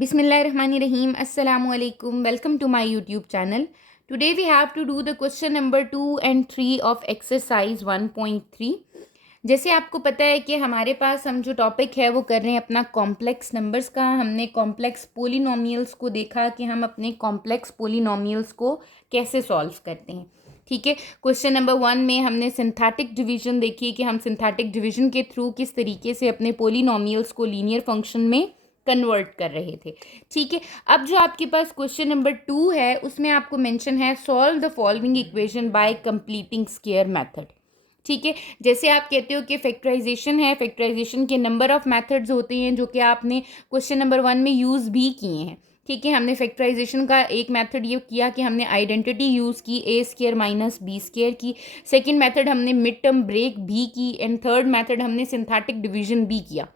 Bismillahirrahmanirrahim. Assalamu alaikum. Welcome to my YouTube channel. Today we have to do the question number 2 and 3 of exercise 1.3. जैसे आपको पता है कि हमारे पास हम जो टॉपिक है वो कर रहे हैं अपना कॉम्प्लेक्स नंबर्स का। हमने कॉम्प्लेक्स पोलिनोमियल्स को देखा कि हम अपने कॉम्प्लेक्स पोलिनोमियल्स को कैसे सॉल्व करते हैं। ठीक है, क्वेश्चन नंबर 1 में हमने सिंथेटिक डिवीजन देखी कि हम सिंथेटिक डिवीजन के थ्रू किस तरीके से अपने पोलिनोमियल्स को लीनियर फंक्शन में कन्वर्ट कर रहे थे। ठीक है, अब जो आपके पास क्वेश्चन नंबर 2 है उसमें आपको मेंशन है solve the following equation by completing square method. ठीक है, जैसे आप कहते हो कि फैक्टराइजेशन है, फैक्टराइजेशन के नंबर ऑफ मेथड्स होते हैं जो कि आपने क्वेश्चन नंबर 1 में यूज़ भी किए हैं। ठीक है, हमने फैक्टराइजेशन का एक मेथड ये किया कि हमने आइडेंटिटी यूज़ की ए स्क्वायर माइनस बी स्क्वायर की। सेकेंड मेथड हमने मिड टर्म ब्रेक भी की एंड थर्ड मेथड हमने सिंथेटिक डिवीजन भी किया।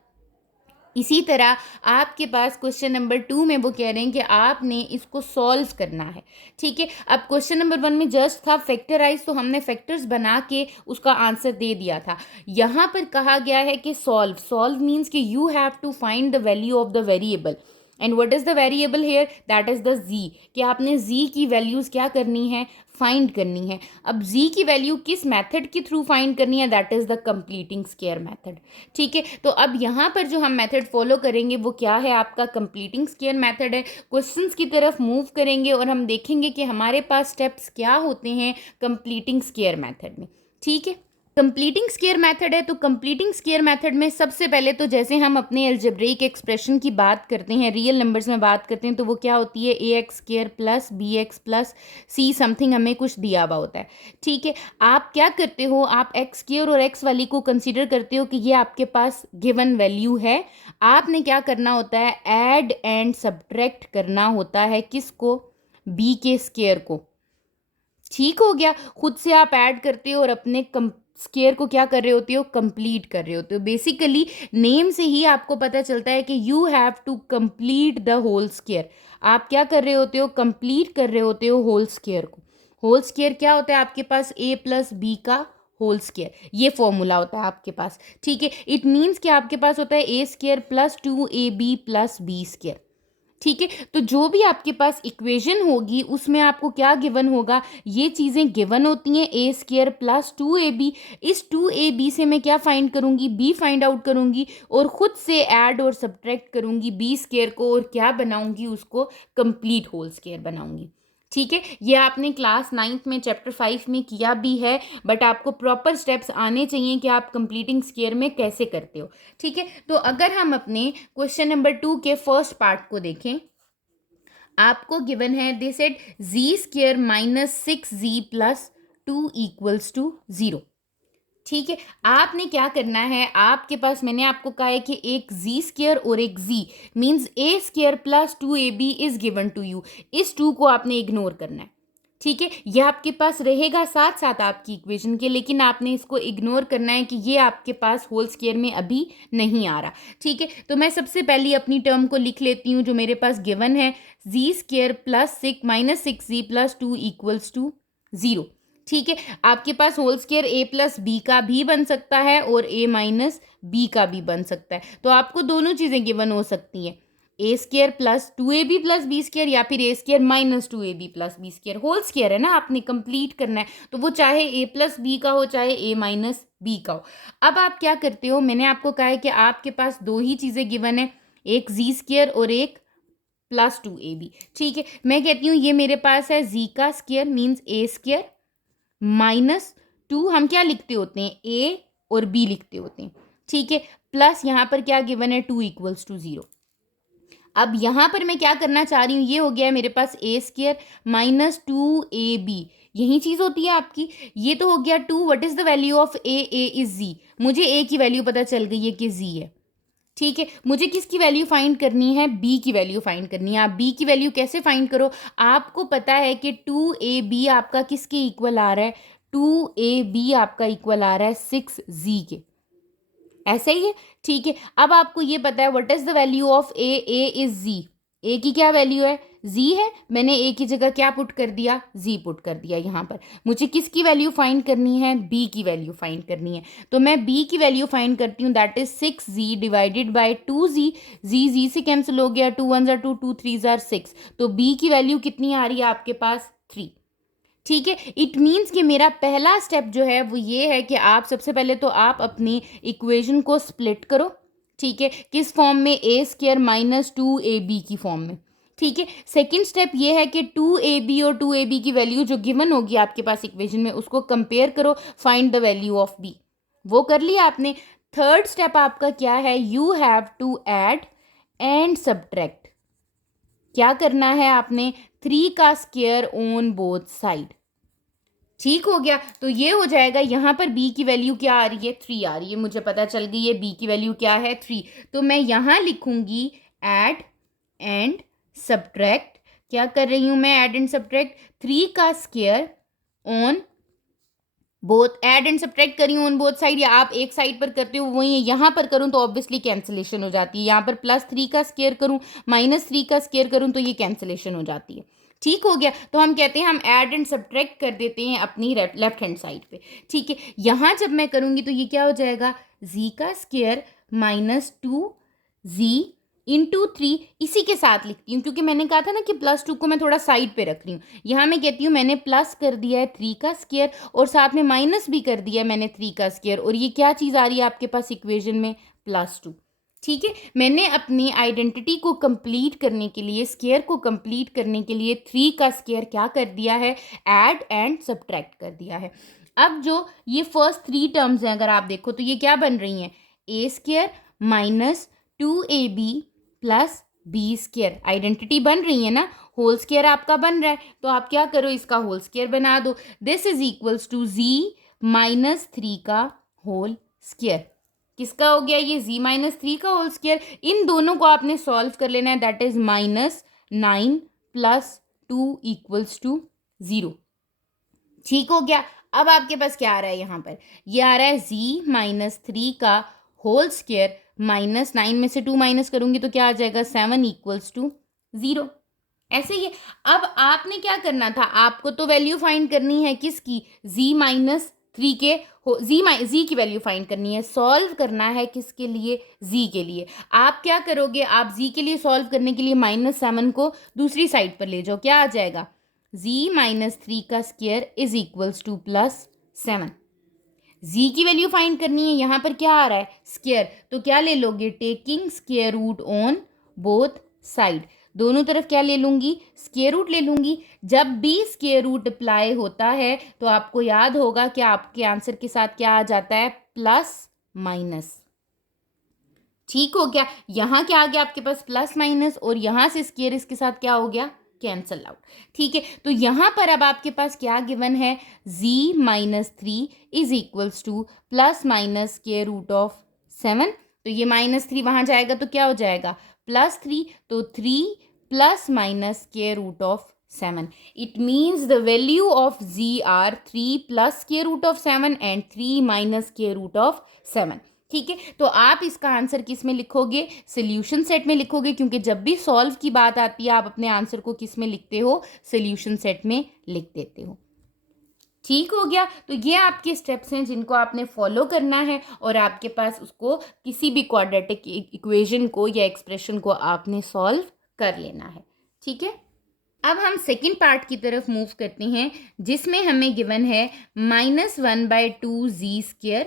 इसी तरह आपके पास क्वेश्चन नंबर 2 में वो कह रहे हैं कि आपने इसको सॉल्व करना है। ठीक है, अब क्वेश्चन नंबर 1 में जस्ट था फैक्टराइज, तो हमने फैक्टर्स बना के उसका आंसर दे दिया था। यहाँ पर कहा गया है कि सॉल्व, सॉल्व मीन्स कि you have to find the value of the variable and what is the variable here, that is the z. कि आपने जी की वैल्यूज़ क्या करनी है, फाइंड करनी है। अब जी की वैल्यू किस मेथड के थ्रू फाइंड करनी है, that is the completing square method. ठीक है, तो अब यहाँ पर जो हम मेथड फॉलो करेंगे वो क्या है, आपका कंप्लीटिंग स्क्वायर मेथड है। क्वेश्चंस की तरफ मूव करेंगे और हम देखेंगे कि हमारे पास स्टेप्स क्या होते हैं कंप्लीटिंग स्क्वायर मेथड में। ठीक है, कंप्लीटिंग स्क्वायर मेथड है तो कंप्लीटिंग स्क्वायर मेथड में सबसे पहले तो जैसे हम अपने अलजेब्रिक एक्सप्रेशन की बात करते हैं, रियल नंबर्स में बात करते हैं, तो वो क्या होती है a x square plus b x plus c something, हमें कुछ दिया हुआ होता है। ठीक है, आप क्या करते हो, आप एक्स स्क्वायर और एक्स वाली को कंसीडर करते हो कि ये आपके पास गिवन वैल्यू है। आपने क्या करना होता है, ऐड एंड सब्ट्रैक्ट करना होता है किसको, बी के स्क्वायर को। ठीक हो गया, खुद से आप ऐड करते हो और अपने स्क्वायर को क्या कर रहे होते हो, कंप्लीट कर रहे होते हो। बेसिकली नेम से ही आपको पता चलता है कि you have to complete the whole square. आप क्या कर रहे होते हो, कंप्लीट कर रहे होते हो होल स्क्वायर को। होल स्क्वायर क्या होता है आपके पास, ए प्लस बी का होल स्क्वायर, ये फॉर्मूला होता है आपके पास। ठीक है, इट मीन्स कि आपके पास होता है a square plus 2ab plus b square. ठीक है, तो जो भी आपके पास इक्वेशन होगी उसमें आपको क्या गिवन होगा, ये चीज़ें गिवन होती हैं, ए स्क्वायर प्लस 2ab। इस 2ab से मैं क्या फाइंड करूंगी, बी फाइंड आउट करूंगी और ख़ुद से ऐड और सब्ट्रैक्ट करूंगी बी स्क्वायर को और क्या बनाऊंगी, उसको कंप्लीट होल स्क्वायर बनाऊंगी। ठीक है, ये आपने क्लास 9th में चैप्टर 5 में किया भी है, बट आपको प्रॉपर स्टेप्स आने चाहिए कि आप कंप्लीटिंग स्क्वायर में कैसे करते हो। ठीक है, तो अगर हम अपने क्वेश्चन नंबर 2 के फर्स्ट पार्ट को देखें, आपको गिवन है they said g square minus 6z plus 2 equals to 0। ठीक है, आपने क्या करना है, आपके पास मैंने आपको कहा है कि एक जी स्क्वायर और एक z means a square plus 2ab is given to you. इस 2 को आपने इग्नोर करना है। ठीक है, यह आपके पास रहेगा साथ साथ आपकी इक्वेशन के, लेकिन आपने इसको इग्नोर करना है कि ये आपके पास होल स्क्वायर में अभी नहीं आ रहा। ठीक है, तो मैं सबसे पहले अपनी टर्म को लिख लेती हूँ जो मेरे पास गिवन है, z square plus 6 minus 6z plus 2 equals to 0। ठीक है, आपके पास whole square a plus b का भी बन सकता है और ए माइनस बी का भी बन सकता है, तो आपको दोनों चीज़ें गिवन हो सकती हैं, a square plus 2ab plus b square या फिर a square minus 2ab plus b square. Whole square है ना, आपने कंप्लीट करना है, तो वो चाहे ए प्लस बी का हो चाहे ए माइनस बी का हो। अब आप क्या करते हो, मैंने आपको कहा है कि आपके पास दो ही चीज़ें गिवन है, एक जी स्क्वायर और एक प्लस 2ab। ठीक है, मैं कहती हूँ ये मेरे पास है जी का square means a square minus 2, हम क्या लिखते होते हैं, ए और बी लिखते होते हैं। ठीक है, प्लस यहाँ पर क्या गिवन है, 2 इक्वल्स टू 0। अब यहाँ पर मैं क्या करना चाह रही हूँ, ये हो गया है मेरे पास ए स्क्वायर माइनस 2ab, यही चीज़ होती है आपकी। ये तो हो गया 2, what is the value of a is z, मुझे ए की वैल्यू पता चल गई है कि जी है। ठीक है, मुझे किसकी वैल्यू फाइंड करनी है, बी की वैल्यू फाइंड करनी है। आप बी की वैल्यू कैसे फाइंड करो, आपको पता है कि 2ab आपका किसके इक्वल आ रहा है, 2ab आपका इक्वल आ रहा है 6z के, ऐसा ही है। ठीक है, अब आपको ये पता है what is the value of a is z, a की क्या वैल्यू है, जी है, मैंने ए की जगह क्या पुट कर दिया, जी पुट कर दिया यहाँ पर। मुझे किसकी वैल्यू फाइंड करनी है, बी की वैल्यू फाइंड करनी है। तो मैं बी की वैल्यू फाइंड करती हूँ, that is 6z divided by 2z। जी से कैंसिल हो गया, 2 1 2, 2 3 6। तो बी की वैल्यू कितनी आ रही है आपके पास, 3। ठीक है, इट मीन्स कि मेरा पहला स्टेप जो है वो ये है कि आप सबसे पहले तो आप अपनी इक्वेशन को स्प्लिट करो। ठीक है, किस फॉर्म में, ए स्क्वायर माइनस 2ab की फॉर्म में। ठीक है, सेकंड स्टेप ये है कि 2ab और 2ab की वैल्यू जो गिवन होगी आपके पास इक्वेशन में उसको कंपेयर करो, find the value of b। वो कर लिया आपने। थर्ड स्टेप आपका क्या है, you have to add and subtract. क्या करना है आपने, 3 का स्क्वायर ऑन बोथ साइड। ठीक हो गया, तो ये हो जाएगा। यहाँ पर b की वैल्यू क्या आ रही है, 3 आ रही है, मुझे पता चल गई है b की वैल्यू क्या है, 3। तो मैं यहाँ लिखूंगी ऐड एंड सब्ट्रैक्ट। क्या कर रही हूँ मैं, ऐड एंड सब्ट्रैक्ट, 3 का square on both, add and subtract करी हूँ ऑन बोथ साइड, या आप एक साइड पर करते हो वही यहाँ पर करूँ तो ऑब्वियसली कैंसिलेशन हो जाती है। यहाँ पर +3 का स्क्वायर करूँ, -3 का स्क्वायर करूँ तो ये कैंसिलेशन हो जाती है। ठीक हो गया, तो हम कहते हैं हम ऐड एंड सब्ट्रैक्ट कर देते हैं अपनी लेफ्ट हैंड साइड पे। ठीक है, यहाँ जब मैं करूँगी तो ये क्या हो जाएगा, z का स्क्वायर -2z इंटू 3, इसी के साथ लिखती हूँ क्योंकि मैंने कहा था ना कि +2 को मैं थोड़ा साइड पे रख रही हूँ। यहाँ मैं कहती हूँ मैंने प्लस कर दिया है 3 का स्क्वायर और साथ में माइनस भी कर दिया है मैंने 3 का स्क्वायर, और ये क्या चीज़ आ रही है आपके पास इक्वेशन में, +2। ठीक है, मैंने अपनी आइडेंटिटी को कंप्लीट करने के लिए, स्क्वायर को कंप्लीट करने के लिए 3 का स्क्वायर क्या कर दिया है, ऐड एंड सब्ट्रैक्ट कर दिया है। अब जो ये फर्स्ट 3 टर्म्स हैं अगर आप देखो तो ये क्या बन रही हैं, a square minus 2ab plus b square, identity बन रही है ना, होल स्क्वायर आपका बन रहा है, तो आप क्या करो, इसका होल स्क्वायर बना दो। This is equals to z -3 का होल स्क्वायर। किसका हो गया ये, z -3 का होल स्क्वायर। इन दोनों को आपने सॉल्व कर लेना है, दैट इज -9 + 2 = 0। ठीक हो गया, अब आपके पास क्या आ रहा है, यहाँ पर ये आ रहा है z -3 का होल स्क्वायर, -9 में से 2 माइनस करूंगी तो क्या आ जाएगा, 7 = 0। ऐसे ही अब आपने क्या करना था, आपको तो वैल्यू फाइंड करनी है किसकी, z -3 के, z की वैल्यू फाइंड करनी है, सॉल्व करना है किसके लिए, z के लिए। आप क्या करोगे, आप z के लिए सॉल्व करने के लिए -7 को दूसरी साइड पर ले जाओ, क्या आ जाएगा, z -3 का square is equals to +7। z की वैल्यू फाइंड करनी है, यहाँ पर क्या आ रहा है, स्क्वायर, तो क्या ले लोगे, taking square root on both side, दोनों तरफ क्या ले लूंगी, स्क्वायर रूट ले लूंगी। जब भी स्क्वायर रूट अप्लाई होता है तो आपको याद होगा कि आपके आंसर के साथ क्या आ जाता है, +- ठीक हो गया, यहाँ क्या आ गया आपके पास, +- और यहाँ से स्क्वायर इसके साथ क्या हो गया, कैंसल आउट। ठीक है, तो यहाँ पर अब आपके पास क्या गिवन है, z -3 इज इक्वल्स टू ±√7। तो ये -3 वहाँ जाएगा तो क्या हो जाएगा, +3, तो 3 ±√7। It means the value of z are 3 +√7 and 3 -√7। ठीक है, तो आप इसका आंसर किस में लिखोगे, सोल्यूशन सेट में लिखोगे, क्योंकि जब भी सॉल्व की बात आती है आप अपने आंसर को किस में लिखते हो, सोल्यूशन सेट में लिख देते हो। ठीक हो गया, तो ये आपके स्टेप्स हैं जिनको आपने फॉलो करना है और आपके पास उसको किसी भी क्वाड्रेटिक इक्वेशन को या एक्सप्रेशन को आपने सॉल्व कर लेना है। ठीक है, अब हम सेकंड पार्ट की तरफ मूव करते हैं जिसमें हमें गिवन है -1/2z²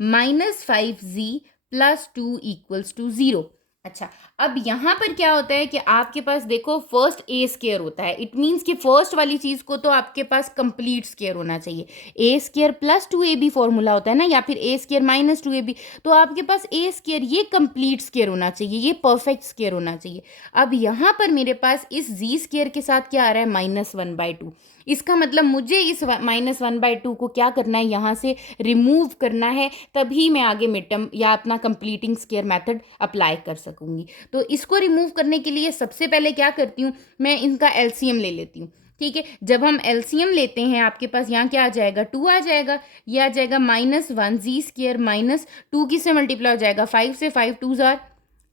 -5z + 2 = 0। अच्छा, अब यहाँ पर क्या होता है कि आपके पास देखो फर्स्ट ए स्क्वायर होता है, इट मीन्स कि फर्स्ट वाली चीज़ को तो आपके पास कंप्लीट स्क्वायर होना चाहिए, ए स्क्वायर +2ab फॉर्मूला होता है ना, या फिर ए स्क्वायर -2ab, तो आपके पास ए स्क्वायर ये कंप्लीट स्क्वायर होना चाहिए, ये परफेक्ट स्क्वायर होना चाहिए। अब यहाँ पर मेरे पास इस जी स्क्वायर के साथ क्या आ रहा है, -1/2। इसका मतलब मुझे इस -1/2 को क्या करना है, यहाँ से रिमूव करना है, तभी मैं आगे मिड टर्म या अपना कंप्लीटिंग स्क्वायर मेथड अप्लाई कर सकूंगी। तो इसको रिमूव करने के लिए सबसे पहले क्या करती हूँ, मैं इनका एलसीएम ले लेती हूँ। ठीक है, जब हम एलसीएम लेते हैं आपके पास यहाँ क्या आ जाएगा, 2 आ जाएगा, ये आ जाएगा -1z² -2 किससे मल्टीप्लाई हो जाएगा, 5 से, 5 2 जार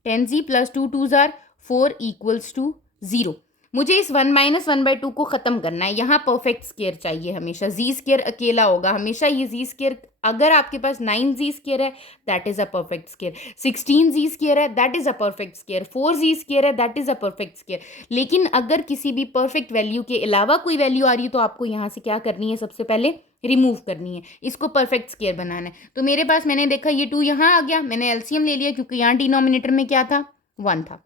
10z + 2 2 जार 4 = 0। मुझे इस 1 - 1/2 को ख़त्म करना है। यहाँ परफेक्ट स्क्वायर चाहिए हमेशा, जी स्क्वायर अकेला होगा हमेशा। ये जी स्क्वायर, अगर आपके पास 9 जी स्क्वायर है that is a perfect square, 16 z square है that is a perfect square, 4 z square है that is a perfect square. लेकिन अगर किसी भी परफेक्ट वैल्यू के अलावा कोई वैल्यू आ रही है तो आपको यहाँ से क्या करनी है, सबसे पहले रिमूव करनी है, इसको परफेक्ट स्क्वायर बनाना है। तो मेरे पास, मैंने देखा ये 2 यहाँ आ गया, मैंने एलसीएम ले लिया क्योंकि यहाँ डिनोमिनेटर में क्या था, 1 था।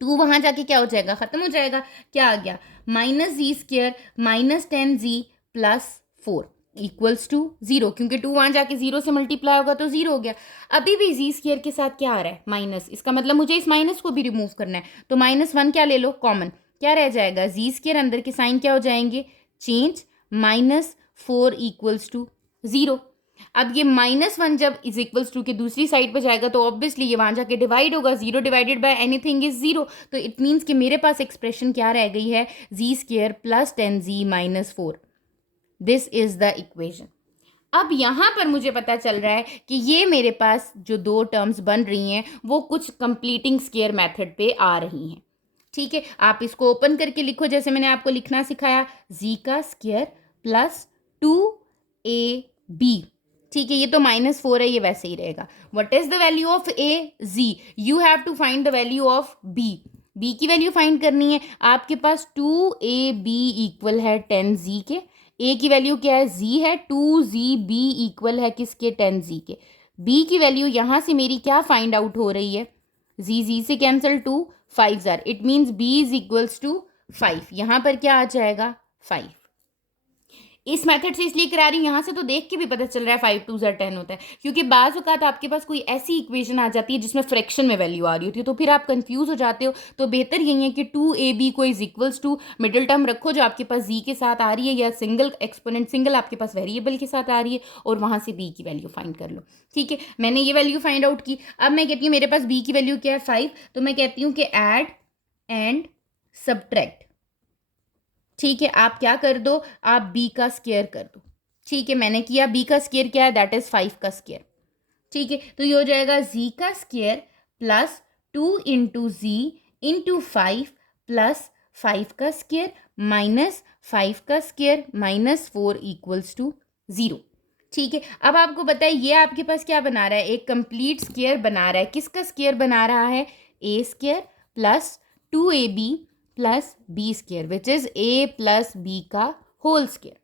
2 वहां जाके क्या हो जाएगा, खत्म हो जाएगा। क्या आ गया, -z² -10z +4 इक्वल्स टू 0, क्योंकि 2 वहां जाके 0 से मल्टीप्लाई होगा तो 0 हो गया। अभी भी जी स्क्वायर के साथ क्या आ रहा है, माइनस, इसका मतलब मुझे इस माइनस को भी रिमूव करना है। तो -1 क्या ले लो कॉमन, क्या रह जाएगा, जी स्क्वायर अंदर के साइन क्या हो जाएंगे, चेंज, -4 इक्वल्स टू 0। अब ये -1 जब इज इक्वल्स टू के दूसरी साइड पर जाएगा तो ऑब्वियसली ये वहां जाके डिवाइड होगा, 0 डिवाइडेड बाय एनीथिंग इज 0। तो इट मीन्स कि मेरे पास एक्सप्रेशन क्या रह गई है, z² +10z - 4। This is the equation. अब यहाँ पर मुझे पता चल रहा है कि ये मेरे पास जो 2 टर्म्स बन रही हैं वो कुछ कंप्लीटिंग स्क्वायर मेथड पे आ रही हैं। ठीक है, आप इसको ओपन करके लिखो जैसे मैंने आपको लिखना सिखाया, z² +2ab। ठीक है, ये तो -4 है, ये वैसे ही रहेगा। What is the value of a, z, you have to find the value of b। b की वैल्यू फाइंड करनी है। आपके पास 2ab इक्वल है 10z के, a की वैल्यू क्या है, z है, 2zb इक्वल है किसके, 10z के। b की वैल्यू यहाँ से मेरी क्या फाइंड आउट हो रही है, z से कैंसिल, 2 5 जार, it means b is equals to 5। यहाँ पर क्या आ जाएगा, 5। इस मेथड से इसलिए करा रही हूँ, यहाँ से तो देख के भी पता चल रहा है 5 2 10 होता है, क्योंकि बाज़ औक़ात आपके पास कोई ऐसी इक्वेशन आ जाती है जिसमें फ्रैक्शन में वैल्यू आ रही होती है, तो फिर आप कंफ्यूज हो जाते हो। तो बेहतर यही है कि 2ab को is equals to middle term रखो जो आपके पास z के साथ आ रही है, या सिंगल एक्सपोनेंट, सिंगल आपके पास वेरिएबल के साथ आ रही है, और वहाँ से b की वैल्यू फाइंड कर लो। ठीक है, मैंने ये वैल्यू फाइंड आउट की। अब मैं कहती हूँ मेरे पास b की वैल्यू क्या है, 5, तो मैं कहती हूँ कि ऐड एंड सब्ट्रैक्ट। ठीक है, आप क्या कर दो, आप b का स्क्वायर कर दो। ठीक है, मैंने किया, b का स्क्वायर क्या है, दैट इज 5 का स्क्वायर। ठीक है, तो ये हो जाएगा z का स्क्वायर +2 इंटू z इंटू 5 +5 का स्क्वायर -5 का स्क्वायर -4 इक्वल्स टू 0। ठीक है, अब आपको पता है ये आपके पास क्या बना रहा है, एक कंप्लीट स्क्वायर बना रहा है। किसका स्क्वायर बना रहा है, a² +2ab +b² which is a + b का होल स्क्वायर।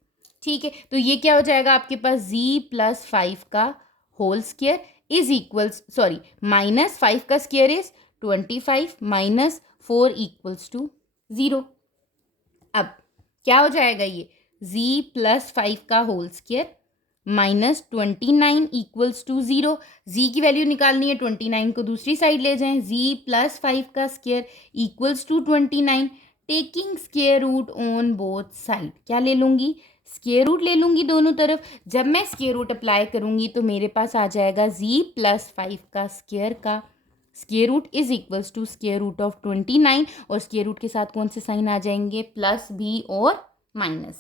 ठीक है, तो ये क्या हो जाएगा आपके पास, z +5 का whole square is equals, sorry, -5 का स्क्वायर इज 25 -4 इक्वल्स टू 0। अब क्या हो जाएगा, ये z +5 का whole square -29 equals to 0। z की वैल्यू निकालनी है, 29 को दूसरी साइड ले जाएं, z +5 का square equals to 29, taking square root on both side. क्या ले लूँगी, स्क्वायर रूट ले लूँगी दोनों तरफ। जब मैं स्क्वायर रूट अप्लाई करूँगी तो मेरे पास आ जाएगा z +5 का स्क्वायर का square root is equals to square root of 29, और स्क्वायर रूट के साथ कौन से साइन आ जाएंगे, +b और -b।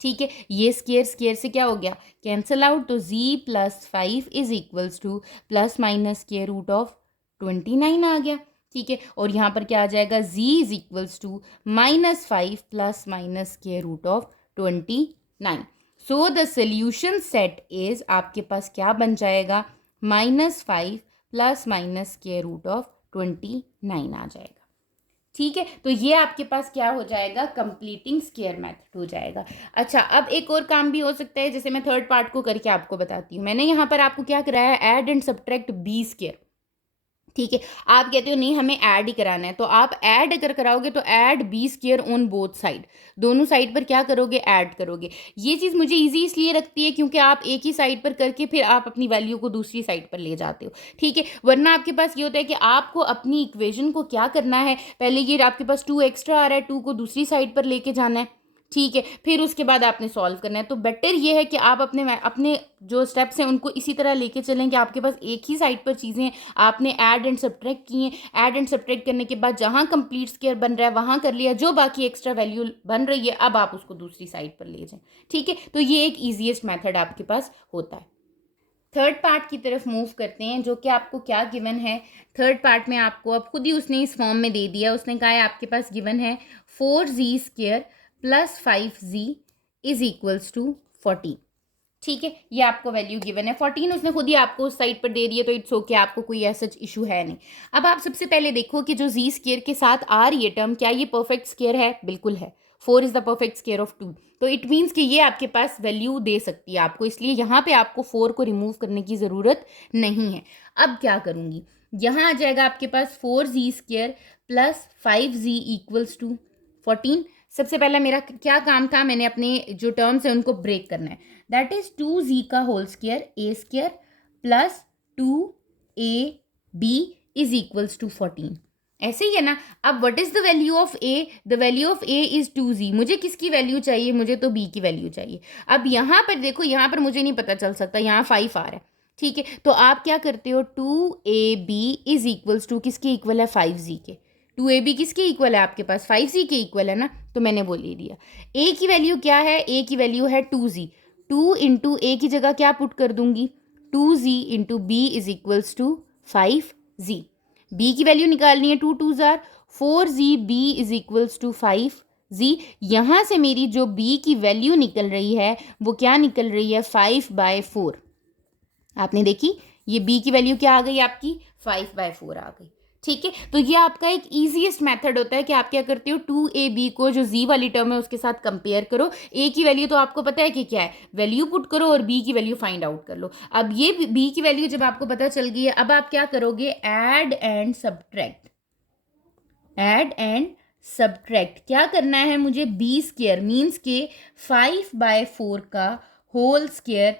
ठीक है, ये स्क्वायर स्क्वायर से क्या हो गया, कैंसल आउट, तो z +5 is equals to ± square root of 29 आ गया। ठीक है, और यहाँ पर क्या आ जाएगा, z is equals to -5 ± square root of 29। So the solution set is, आपके पास क्या बन जाएगा, -5 ± स्क्वायर रूट ऑफ 29 आ जाएगा। ठीक है, तो ये आपके पास क्या हो जाएगा, कंप्लीटिंग स्क्वायर मेथड हो जाएगा। अच्छा, अब एक और काम भी हो सकता है, जैसे मैं थर्ड पार्ट को करके आपको बताती हूँ। मैंने यहाँ पर आपको क्या कराया, ऐड एंड सब्ट्रैक्ट b²। ठीक है, आप कहते हो नहीं हमें ऐड ही कराना है, तो आप ऐड अगर कराओगे तो add b² on both side, दोनों साइड पर क्या करोगे, ऐड करोगे। ये चीज़ मुझे इजी इसलिए रखती है क्योंकि आप एक ही साइड पर करके फिर आप अपनी वैल्यू को दूसरी साइड पर ले जाते हो। ठीक है, वरना आपके पास ये होता है कि आपको अपनी इक्वेशन को क्या करना है, पहले ये आपके पास 2 एक्स्ट्रा आ रहा है, 2 को दूसरी साइड पर लेके जाना है। ठीक है, फिर उसके बाद आपने सॉल्व करना है। तो बेटर ये है कि आप अपने जो स्टेप्स हैं उनको इसी तरह लेके चलें कि आपके पास एक ही साइड पर चीज़ें हैं, आपने ऐड एंड सब्ट्रैक्ट किए, ऐड एंड सब्ट्रैक्ट करने के बाद जहाँ कंप्लीट स्क्वायर बन रहा है वहाँ कर लिया, जो बाकी एक्स्ट्रा वैल्यू बन रही है अब आप उसको दूसरी साइड पर ले जाएं। ठीक है, तो ये एक ईजीएस्ट मैथड आपके पास होता है। थर्ड पार्ट की तरफ मूव करते हैं, जो कि आपको क्या गिवन है। थर्ड पार्ट में आपको अब खुद ही उसने इस फॉर्म में दे दिया। उसने कहा है आपके पास गिवन है 4z² + 5z is equals to 14। ठीक है, ये आपको वैल्यू गिवन है 14, उसने खुद ही आपको उस साइड पर दे दिया, तो इट्स ओके, आपको कोई ऐसा इशू है नहीं। अब आप सबसे पहले देखो कि जो जी स्क्वायर के साथ आ रही है टर्म, क्या ये परफेक्ट स्क्वायर है? बिल्कुल है। 4 is the perfect square of 2, तो इट मीन्स कि ये आपके पास वैल्यू दे सकती है आपको, इसलिए यहाँ पे आपको 4 को रिमूव करने की ज़रूरत नहीं है। अब क्या करूँगी, यहाँ आ जाएगा आपके पास 4z² + 5z इक्वल्स टू 14। सबसे पहला मेरा क्या काम था, मैंने अपने जो टर्म्स हैं उनको ब्रेक करना है। दैट इज 2z का whole square a² + 2ab is equals to 14। ऐसे ही है ना। अब what is the value of a? The value of a is 2z। मुझे किसकी वैल्यू चाहिए? मुझे तो b की वैल्यू चाहिए। अब यहाँ पर देखो, यहाँ पर मुझे नहीं पता चल सकता, यहाँ 5 आ रहा है। ठीक है, तो आप क्या करते हो, 2ab इज इक्वल्स टू किसके इक्वल है? 5z के। 2ab किसके इक्वल है आपके पास? 5z के इक्वल है ना, तो मैंने वो ले लिया। a की वैल्यू क्या है? a की वैल्यू है 2z। 2 इंटू ए की जगह क्या पुट कर दूंगी? 2z into b is equals to 5z। b की वैल्यू निकालनी है, 2 2 जार 4z, b is equals to 5z। यहाँ से मेरी जो b की वैल्यू निकल रही है वो क्या निकल रही है? 5/4। आपने देखी, ये b की वैल्यू क्या आ गई आपकी? 5/4 आ गई। ठीक है, तो ये आपका एक ईजीएस्ट मेथड होता है कि आप क्या करते हो, 2ab को जो z वाली टर्म है उसके साथ कंपेयर करो। a की वैल्यू तो आपको पता है कि क्या है, वैल्यू पुट करो और b की वैल्यू फाइंड आउट कर लो। अब ये b की वैल्यू जब आपको पता चल गई है, अब आप क्या करोगे, add and subtract. Add and subtract क्या करना है मुझे? b² मीन्स के 5/4 का होल स्क्वायर।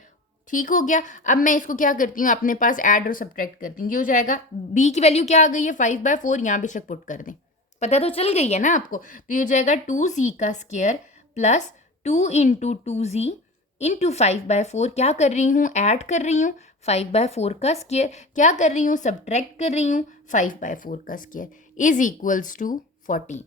ठीक हो गया। अब मैं इसको क्या करती हूँ, अपने पास ऐड और सब्ट्रैक्ट करती हूँ। ये हो जाएगा, b की वैल्यू क्या आ गई है? 5/4। यहाँ बेशक पुट कर दें, पता तो चल गई है ना आपको। तो ये हो जाएगा 2z का स्क्वायर + 2 इंटू 2z इंटू 5/4। क्या कर रही हूँ? ऐड कर रही हूँ। 5/4 का स्क्वायर क्या कर रही हूँ? सब्ट्रैक्ट कर रही हूँ 5/4 का स्क्वायर इज इक्वल्स टू 14।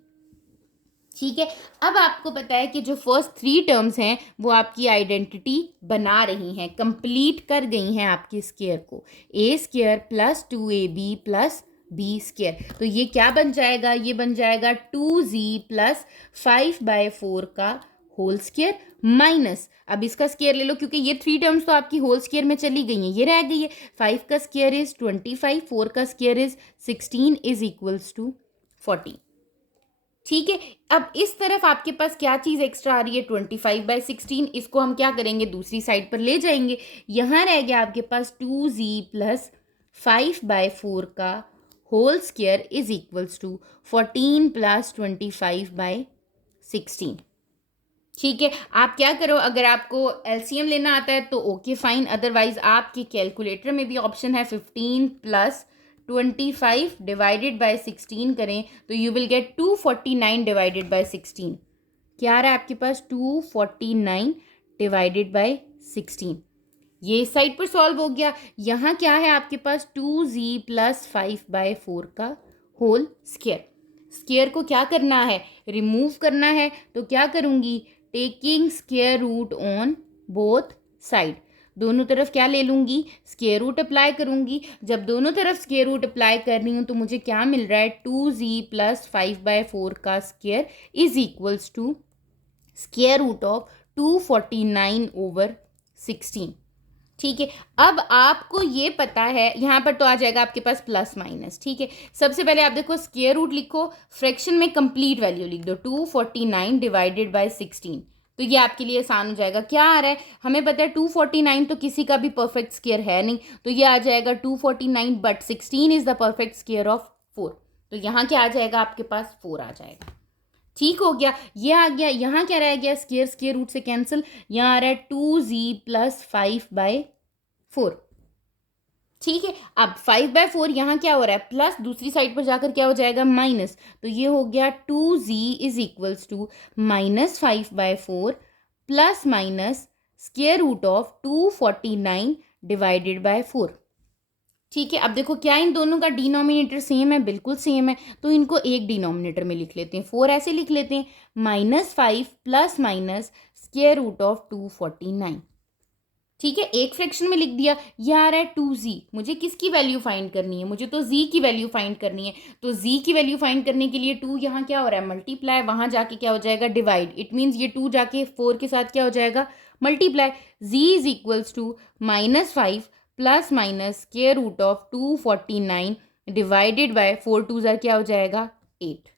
ठीक है, अब आपको पता है कि जो फर्स्ट 3 टर्म्स हैं वो आपकी आइडेंटिटी बना रही हैं, कंप्लीट कर गई हैं आपके स्क्वायर को। a² + 2ab + b²। तो ये क्या बन जाएगा? ये बन जाएगा 2z + 5/4 का होल स्क्वायर माइनस, अब इसका स्क्वायर ले लो क्योंकि ये 3 टर्म्स तो आपकी होल स्क्वायर में चली गई हैं, ये रह गई है। 5 का स्क्वायर इज 25, 4 का square is 16 is equals to 40। ठीक है, अब इस तरफ आपके पास क्या चीज़ एक्स्ट्रा आ रही है? 25/16। इसको हम क्या करेंगे? दूसरी साइड पर ले जाएंगे। यहाँ रह गया आपके पास 2z + 5/4 का whole square is equals to 14 + 25/16। ठीक है, आप क्या करो, अगर आपको एलसीएम लेना आता है तो ओके फाइन, अदरवाइज आपके कैलकुलेटर में भी ऑप्शन है 15 + 25 डिवाइडेड बाय 16 करें तो you will gate 249 divided bye 16। क्या आ रहा है आपके पास? 249 डिवाइडेड बाय 16। ये इस साइड पर सॉल्व हो गया। यहाँ क्या है आपके पास? 2z + 5/4 का होल स्क्वायर। स्क्वायर को क्या करना है? रिमूव करना है। तो क्या करूँगी? Taking square root on both side, दोनों तरफ क्या ले लूँगी? स्क्वायर रूट अप्लाई करूँगी। जब दोनों तरफ स्क्वायर रूट अप्लाई कर रही हूँ तो मुझे क्या मिल रहा है? 2z + 5/4 का square is equals to square root of 249/16। ठीक है, अब आपको ये पता है, यहाँ पर तो आ जाएगा आपके पास प्लस माइनस। ठीक है, सबसे पहले आप देखो स्क्वायर रूट लिखो, फ्रैक्शन में कंप्लीट वैल्यू लिख दो 249 डिवाइडेड बाय 16। तो ये आपके लिए आसान हो जाएगा। क्या आ रहा है? हमें पता है 249 तो किसी का भी परफेक्ट स्क्वायर है नहीं, तो ये आ जाएगा 249 but 16 is the perfect square of 4। तो यहाँ क्या आ जाएगा आपके पास? 4 आ जाएगा। ठीक हो गया, ये आ गया। यहाँ क्या रह गया? स्क्वायर स्क्वायर रूट से कैंसिल। यहाँ आ रहा है 2z + 5/4। ठीक है, अब 5/4 यहाँ क्या हो रहा है? प्लस, दूसरी साइड पर जाकर क्या हो जाएगा? माइनस। तो ये हो गया 2z is equals to -5/4 plus minus square root of 249 divided by 4। ठीक है, अब देखो क्या इन दोनों का डिनोमिनेटर सेम है? बिल्कुल सेम है, तो इनको एक डिनोमिनेटर में लिख लेते हैं। 4 ऐसे लिख लेते हैं -5 plus minus square root of 249। ठीक है, एक फ्रैक्शन में लिख दिया। ये आ रहा है 2z, मुझे किसकी वैल्यू फाइंड करनी है, मुझे तो z की वैल्यू फाइंड करनी है। तो z की वैल्यू फाइंड करने के लिए 2 यहाँ क्या हो रहा है, मल्टीप्लाई, वहाँ जाके क्या हो जाएगा, डिवाइड। इट मीन्स ये 2 जाके 4 के साथ क्या हो जाएगा, multiply. z is equals to -5 plus minus square root of 249 divided by 4 2 क्या हो जाएगा, 8।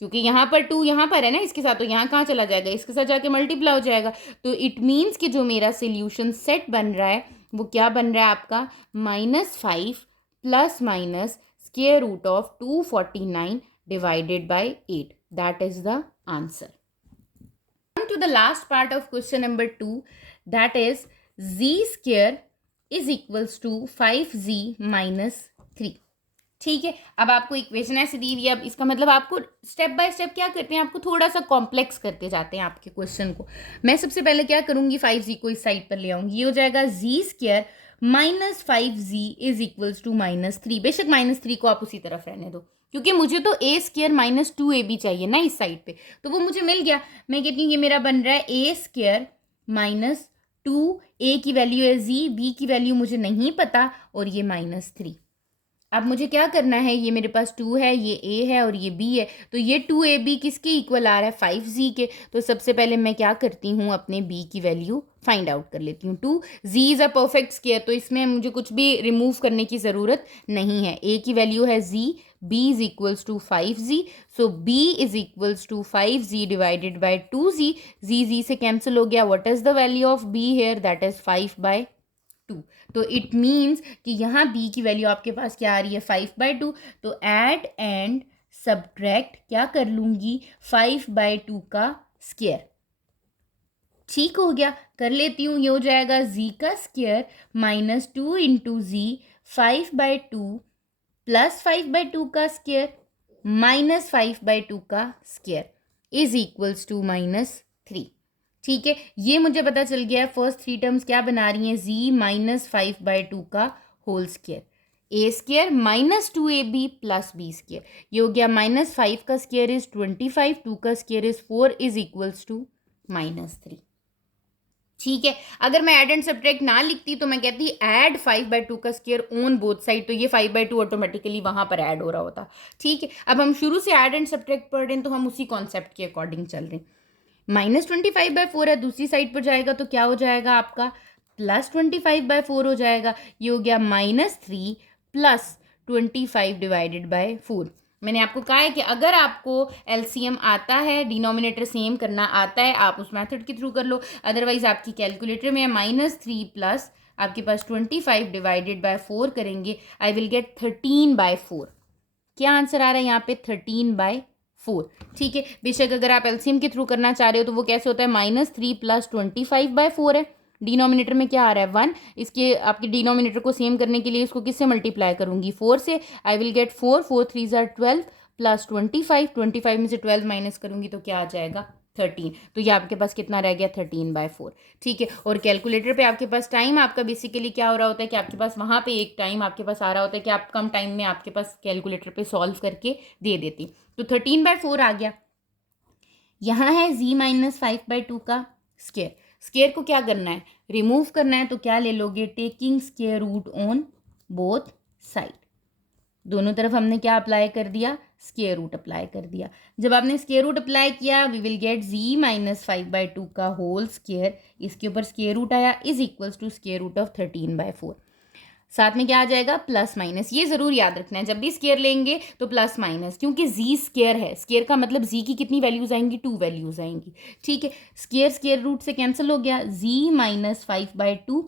क्योंकि यहाँ पर 2 यहाँ पर है ना इसके साथ, तो यहाँ कहाँ चला जाएगा, इसके साथ जाके मल्टीप्लाई हो जाएगा। तो इट मीन्स कि जो मेरा सोल्यूशन सेट बन रहा है वो क्या बन रहा है आपका, -5 plus minus square root of 249 divided by 8। That is the answer. To the last part of question number 2, that is z square is equals to 5z minus 3। ठीक है, अब आपको इक्वेशन ऐसे दी हुई है। अब इसका मतलब आपको स्टेप बाय स्टेप क्या करते हैं, आपको थोड़ा सा कॉम्प्लेक्स करते जाते हैं आपके क्वेश्चन को। मैं सबसे पहले क्या करूंगी, 5z को इस साइड पर ले आऊंगी। ये हो जाएगा z square minus 5z is equals to -3। बेशक -3 को आप उसी तरफ रहने दो, क्योंकि मुझे तो a स्क्वायर माइनस 2ab चाहिए ना इस साइड पे, तो वो मुझे मिल गया। मैं कहती हूँ ये मेरा बन रहा है a स्क्वायर माइनस 2, a की वैल्यू है z, b की वैल्यू मुझे नहीं पता, और ये -3। अब मुझे क्या करना है, ये मेरे पास 2 है, ये a है और ये b है, तो ये 2ab किसके इक्वल आ रहा है, 5z के। तो सबसे पहले मैं क्या करती हूँ, अपने b की वैल्यू फाइंड आउट कर लेती हूँ। 2z is a perfect square, तो इसमें मुझे कुछ भी रिमूव करने की ज़रूरत नहीं है। a की वैल्यू है z, b is equals to 5z, so b is equals to 5z divided by 2z। z से कैंसिल हो गया। What is the value of b here, that is 5/2। तो इट मीन्स कि यहाँ b की value आपके पास क्या आ रही है, 5/2। तो ऐड एंड सब्ट्रैक्ट क्या कर लूँगी, 5/2 का स्क्वायर। ठीक हो गया, कर लेती हूँ। ये हो जाएगा z का स्क्वायर -2 इंटू z, 5/2 प्लस 5/2 का स्क्वायर माइनस 5/2 का स्क्वायर इज इक्वल्स टू -3। ठीक है, ये मुझे पता चल गया। फर्स्ट 3 टर्म्स क्या बना रही हैं, z -5/2 का whole square, a square -2ab plus b square. ये हो गया -5 का स्क्वायर इज 25, 2 का square is 4 is equals to -3। ठीक है, अगर मैं ऐड एंड सब्ट्रैक्ट ना लिखती तो मैं कहती ऐड 5/2 का स्क्वायर ऑन बोथ साइड, तो ये 5/2 ऑटोमेटिकली वहां पर ऐड हो रहा होता। ठीक है, अब हम शुरू से ऐड एंड सब्ट्रैक्ट पढ़ रहे हैं, तो हम उसी कॉन्सेप्ट के अकॉर्डिंग चल रहे हैं। -25/4 है, दूसरी साइड पर जाएगा तो क्या हो जाएगा आपका, +25/4 हो जाएगा। ये हो गया -3 प्लस 25 डिवाइडेड बाय 4। मैंने आपको कहा है कि अगर आपको एलसीएम आता है, डिनोमिनेटर सेम करना आता है, आप उस मेथड के थ्रू कर लो। अदरवाइज आपकी कैलकुलेटर में -3 प्लस आपके पास 25 डिवाइडेड बाय 4 करेंगे, आई विल गेट 13/4। क्या आंसर आ रहा है यहाँ पे, 13/4। ठीक है, बेशक अगर आप एलसीएम के थ्रू करना चाह रहे हो तो वो कैसे होता है, -3 प्लस 25/4 है। डिनोमिनेटर में क्या आ रहा है, 1। इसके आपके डिनोमिनेटर को सेम करने के लिए इसको किससे मल्टीप्लाई करूंगी, 4 से। आई विल गेट 4, 4 3 ज़ार 12 प्लस 25 में से 12 माइनस करूंगी तो क्या आ जाएगा, 13। तो ये आपके पास कितना रह गया, 13/4। ठीक है, और कैलकुलेटर पे आपके पास टाइम आपका बेसिकली क्या हो रहा होता है कि आपके पास वहाँ पे एक टाइम आपके पास आ रहा होता है कि आप कम टाइम में आपके पास कैलकुलेटर पे सॉल्व करके दे देती। तो 13/4 आ गया। यहाँ है z -5/2 का स्क्वायर। स्क्वायर को क्या करना है, रिमूव करना है, तो क्या ले लोगे, taking square root on both side. दोनों तरफ हमने क्या अप्लाई कर दिया, स्क्वायर रूट अप्लाई कर दिया। जब आपने स्क्वायर रूट अप्लाई किया, वी विल गेट z -5/2 का होल स्क्वायर, इसके ऊपर स्क्वायर रूट आया, is equals to square root of 13/4। साथ में क्या आ जाएगा, प्लस माइनस। ये जरूर याद रखना है, जब भी स्क्वायर लेंगे तो प्लस माइनस, क्योंकि z स्क्वायर है। स्क्वायर का मतलब z की कितनी वैल्यूज आएंगी, 2 वैल्यूज आएंगी। ठीक है, स्क्वायर स्क्वायर रूट से कैंसिल हो गया, z -5/2।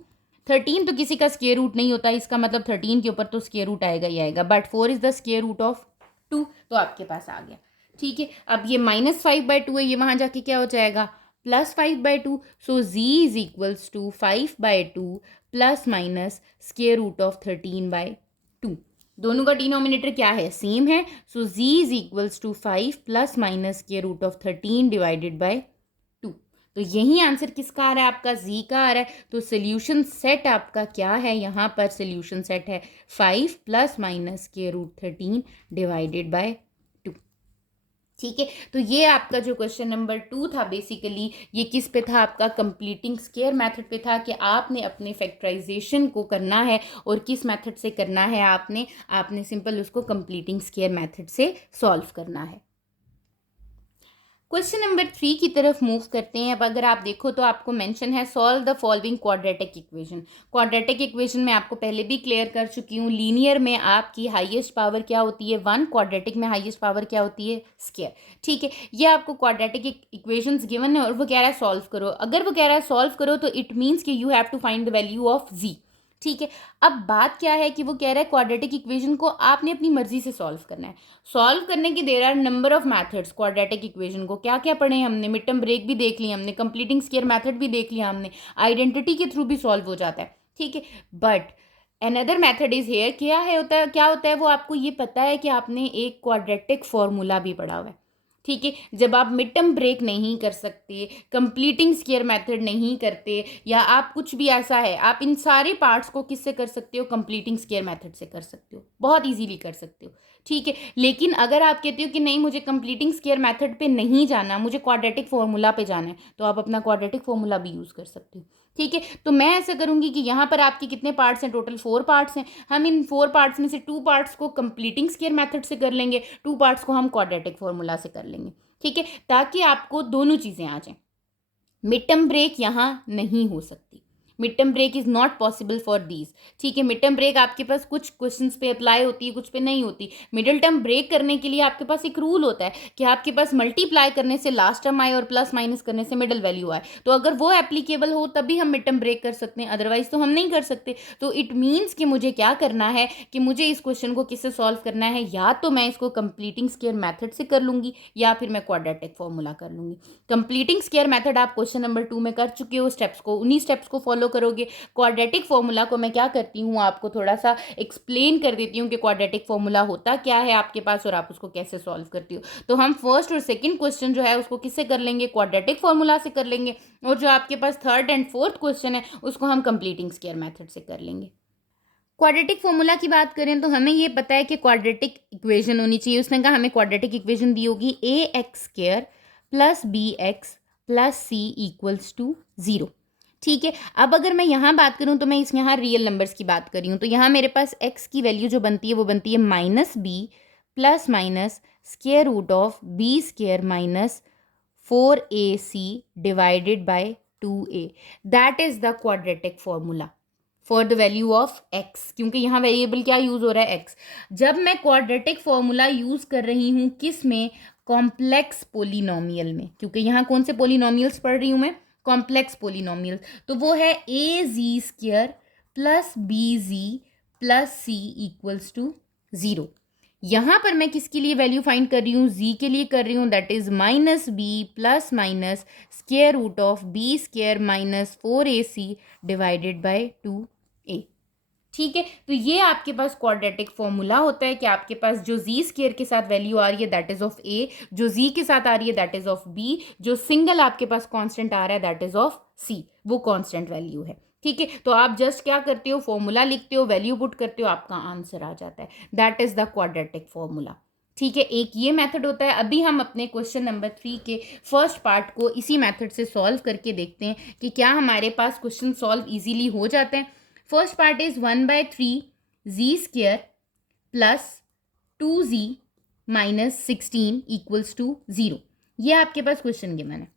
13 तो किसी का स्क्वायर रूट नहीं होता, इसका मतलब 13 के ऊपर तो स्क्वायर रूट आएगा ही आएगा, but 4 is the square root of 2, तो आपके पास आ गया। ठीक है, अब ये -5/2 है, ये वहां जाके क्या हो जाएगा, +5/2। So z is equals to 5/2 plus minus square root of 13/2। दोनों का डिनोमिनेटर क्या है, सेम है। So z is equals to 5 plus minus square root of 13 divided by 2। तो यही आंसर किसका आ रहा है, आपका z का आ रहा है। तो सोल्यूशन सेट आपका क्या है, यहाँ पर सोल्यूशन सेट है 5 plus minus square root 13 divided by 2। ठीक है, तो ये आपका जो क्वेश्चन नंबर 2 था बेसिकली ये किस पे था, आपका कंप्लीटिंग स्क्वायर मेथड पे था कि आपने अपने फैक्टराइजेशन को करना है और किस मेथड से करना है, आपने सिंपल उसको कंप्लीटिंग स्क्वायर मेथड से सॉल्व करना है। क्वेश्चन नंबर 3 की तरफ मूव करते हैं। अब अगर आप देखो तो आपको मेंशन है solve the following quadratic equation. Quadratic equation में आपको पहले भी क्लियर कर चुकी हूँ, लीनियर में आपकी हाईएस्ट पावर क्या होती है 1, क्वाड्रेटिक में हाईएस्ट पावर क्या होती है स्क्वायर। ठीक है, ये आपको क्वाड्रेटिक इक्वेशंस गिवन है और वो कह रहा है सॉल्व करो। अगर वो कह रहा है सॉल्व करो तो इट मीन्स कि you have to find the value of z. ठीक है, अब बात क्या है कि वो कह रहा है क्वाड्रेटिक इक्वेशन को आपने अपनी मर्जी से सॉल्व करना है। सॉल्व करने के there are number of methods quadratic equation को। क्या क्या पढ़े हमने, मिड टर्म ब्रेक भी देख लिया हमने, कंप्लीटिंग स्क्वायर मेथड भी देख लिया हमने, आइडेंटिटी के थ्रू भी सॉल्व हो जाता है। ठीक है, but another method is here. क्या होता है वो आपको ये पता है कि आपने एक क्वाड्रेटिक फॉर्मूला भी पढ़ा हुआ है। ठीक है, जब आप मिड टर्म ब्रेक नहीं कर सकते, कंप्लीटिंग स्क्वायर मेथड नहीं करते, या आप कुछ भी ऐसा है, आप इन सारे पार्ट्स को किससे कर सकते हो, कंप्लीटिंग स्क्वायर मेथड से कर सकते हो, बहुत इजीली कर सकते हो। ठीक है, लेकिन अगर आप कहते हो कि नहीं मुझे कंप्लीटिंग स्क्वायर मेथड पे नहीं जाना, मुझे क्वाड्रेटिक फॉर्मूला पे जाना है, तो आप अपना क्वाड्रेटिक फॉर्मूला भी यूज़ कर सकते हो। ठीक है, तो मैं ऐसा करूंगी कि यहाँ पर आपके कितने पार्ट्स हैं, टोटल 4 पार्ट्स हैं। हम इन 4 पार्ट्स में से 2 पार्ट्स को कंप्लीटिंग स्क्वायर मेथड से कर लेंगे, 2 पार्ट्स को हम क्वाड्रेटिक फॉर्मूला से कर लेंगे। ठीक है, ताकि आपको दोनों चीज़ें आ जाएं। मिड टर्म ब्रेक यहाँ नहीं हो सकती, mid term break is not possible for these. ठीक है, मिड टर्म ब्रेक आपके पास कुछ क्वेश्चंस पे अप्लाई होती है, कुछ पे नहीं होती। मिडिल टर्म ब्रेक करने के लिए आपके पास एक रूल होता है कि आपके पास मल्टीप्लाई करने से लास्ट टर्म आए और प्लस माइनस करने से मिडल वैल्यू आए, तो अगर वो एप्लीकेबल हो तभी हम मिड टर्म ब्रेक कर सकते हैं, अदरवाइज तो हम नहीं कर सकते। तो इट मीन्स कि मुझे क्या करना है कि मुझे इस क्वेश्चन को किससे सॉल्व करना है, या तो मैं इसको कंप्लीटिंग स्क्वायर मेथड से कर लूंगी या फिर मैं क्वाड्रेटिक फॉर्मूला कर लूंगी। कंप्लीटिंग स्क्वायर मेथड आप क्वेश्चन नंबर 2 में कर चुके हो, उन्हीं स्टेप्स को फॉलो करोगे। क्वाड्रेटिक फॉर्मूला को मैं क्या करती हूँ, आपको थोड़ा सा एक्सप्लेन कर देती हूँ कि क्वाड्रेटिक फॉर्मूला होता क्या है आपके पास और आप उसको कैसे सॉल्व करती हो। तो हम फर्स्ट और सेकंड क्वेश्चन जो है उसको किससे कर लेंगे, क्वाड्रेटिक फॉर्मूला से कर लेंगे, और जो आपके पास थर्ड एंड फोर्थ क्वेश्चन है उसको हम कंप्लीटिंग स्क्वायर मेथड से कर लेंगे। क्वाड्रेटिक फॉर्मूला की बात करें तो हमें ये पता है कि क्वाड्रेटिक इक्वेशन होनी चाहिए। उसने कहा हमें क्वाड्रेटिक इक्वेशन दी होगी a x square plus b x plus c equals to 0। ठीक है, अब अगर मैं यहाँ बात करूँ तो मैं इस यहाँ रियल नंबर्स की बात कर रही हूँ, तो यहाँ मेरे पास x की वैल्यू जो बनती है वो बनती है minus b plus minus square root of b square minus 4ac divided by 2a। That is the quadratic formula for the value of x, क्योंकि यहाँ वेरिएबल क्या यूज हो रहा है x। जब मैं क्वाड्रेटिक फॉर्मूला यूज कर रही हूँ किस में, कॉम्प्लेक्स पोलिनोमियल में, क्योंकि यहाँ कौन से पोलिनोमियल्स पढ़ रही हूँ मैं, कॉम्प्लेक्स पोलिनोमियल। तो वो है a z square plus b z plus c equals to 0। यहाँ पर मैं किसके लिए वैल्यू फाइंड कर रही हूँ, जी के लिए कर रही हूँ, that is minus b plus minus square root of b square minus 4ac divided by 2a। ठीक है, तो ये आपके पास क्वाड्रेटिक फॉर्मूला होता है कि आपके पास जो जी स्क्वायर के साथ वैल्यू आ रही है दैट इज ऑफ ए, जो जी के साथ आ रही है दैट इज ऑफ बी, जो सिंगल आपके पास कांस्टेंट आ रहा है दैट इज ऑफ सी, वो कांस्टेंट वैल्यू है। ठीक है, तो आप जस्ट क्या करते हो, फॉर्मूला लिखते हो, वैल्यू पुट करते हो, आपका आंसर आ जाता है, that is the quadratic formula. ठीक है, एक ये मेथड होता है। अभी हम अपने क्वेश्चन नंबर 3 के फर्स्ट पार्ट को इसी मेथड से सॉल्व करके देखते हैं कि क्या हमारे पास क्वेश्चन सॉल्व इजीली हो जाते हैं। First part is 1/3 z square plus 2z minus 16 equals to 0। ये आपके पास क्वेश्चन गिवन है।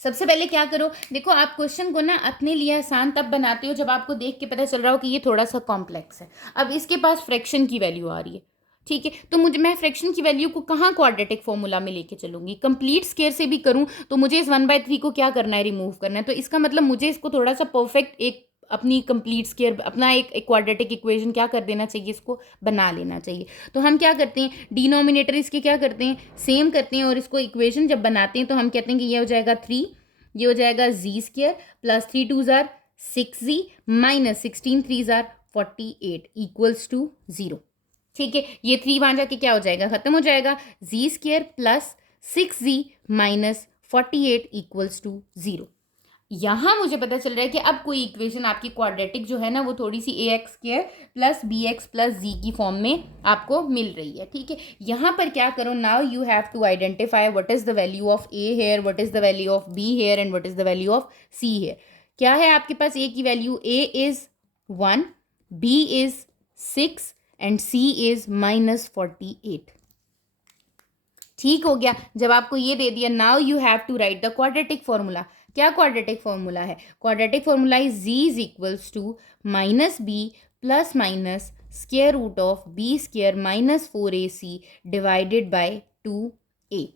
सबसे पहले क्या करो, देखो आप क्वेश्चन को ना अपने लिए आसान तब बनाते हो जब आपको देख के पता चल रहा हो कि ये थोड़ा सा कॉम्प्लेक्स है। अब इसके पास फ्रैक्शन की वैल्यू आ रही है, ठीक है, तो मैं फ्रैक्शन की वैल्यू को कहाँ क्वाड्रेटिक फॉर्मूला में लेके चलूंगी, कंप्लीट स्क्वायर से भी करूँ तो मुझे इस 1/3 को क्या करना है, रिमूव करना है। तो इसका मतलब मुझे इसको थोड़ा सा परफेक्ट एक अपनी कंप्लीट स्क्वायर, अपना एक क्वाड्रेटिक इक्वेशन क्या कर देना चाहिए, इसको बना लेना चाहिए। तो हम क्या करते हैं, डिनोमिनेटर इसके क्या करते हैं, सेम करते हैं, और इसको इक्वेशन जब बनाते हैं तो हम कहते हैं कि ये हो जाएगा 3, ये हो जाएगा जी स्क्वायर प्लस 3 2 जार 6z माइनस 16 3 जार 48 इक्वल्स टू 0। ठीक है, ये 3 वहाँ जाके क्या हो जाएगा, खत्म हो जाएगा, z square plus 6z minus 48 equals to 0। यहाँ मुझे पता चल रहा है कि अब कोई इक्वेशन आपकी क्वाड्रेटिक जो है ना वो थोड़ी सी ax² plus bx plus z की फॉर्म में आपको मिल रही है, ठीक है। यहाँ पर क्या करो, now you have to identify what is the value of a here, what is the value of b here and what is the value of c here. क्या है आपके पास a की value, a is 1, b is 6 and c is -48। ठीक हो गया। जब आपको ये दे दिया, now you have to write the quadratic formula. क्या क्वाड्रेटिक फॉर्मूला है? Quadratic formula is z is equals to -b plus minus square root of b square minus 4ac divided by 2a।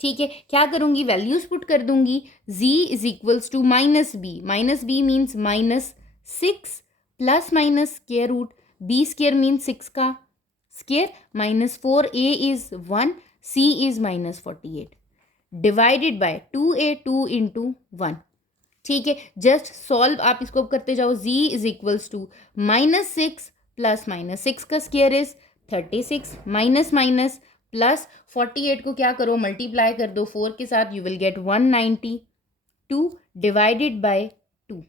ठीक है, क्या करूंगी, वैल्यूज पुट कर दूंगी। z is equals to -b means -6 plus minus square root b square means 6 का square minus 4a is 1, c is -48 divided by 2a, 2 into 1। ठीक है, just solve आप इसको करते जाओ। z is equals to -6 plus -6 का square is 36 minus minus plus 48 को क्या करो, मल्टीप्लाई कर दो 4 के साथ, you will gate 192 divided by 2।